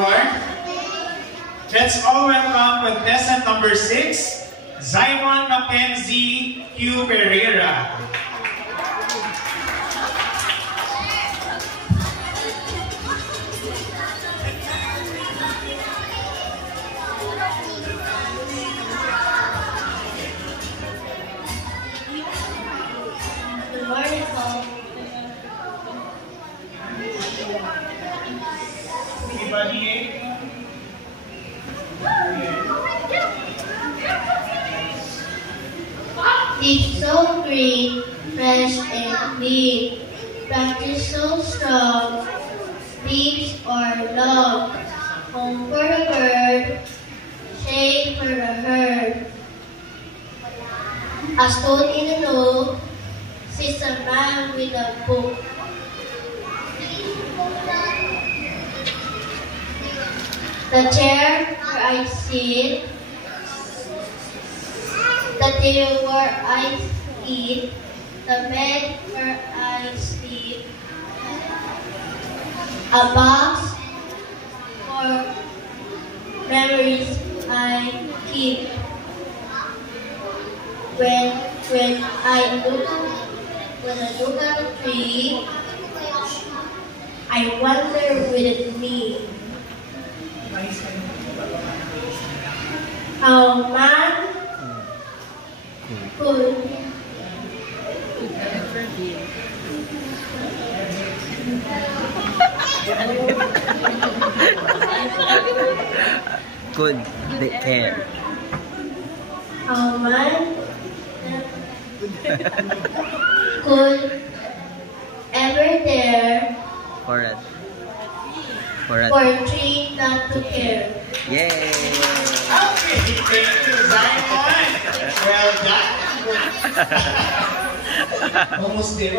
Let's all welcome contestant number 6, Zymon Mackenzie Q. Pereira. Good morning, Paul. Anybody? It's so green, fresh and clean. Branches so strong, leaves are long. Home for the bird, shade for the herd. A stone in the nook sits a man with a book. The chair where I sit, the table where I eat, the bed where I sleep, a box for memories I keep. When I look at the tree, I wonder with me how man could care. how man could ever dare For a for a tree not to care. Yay! Okay, thank you, Zymon. Well done. Almost there.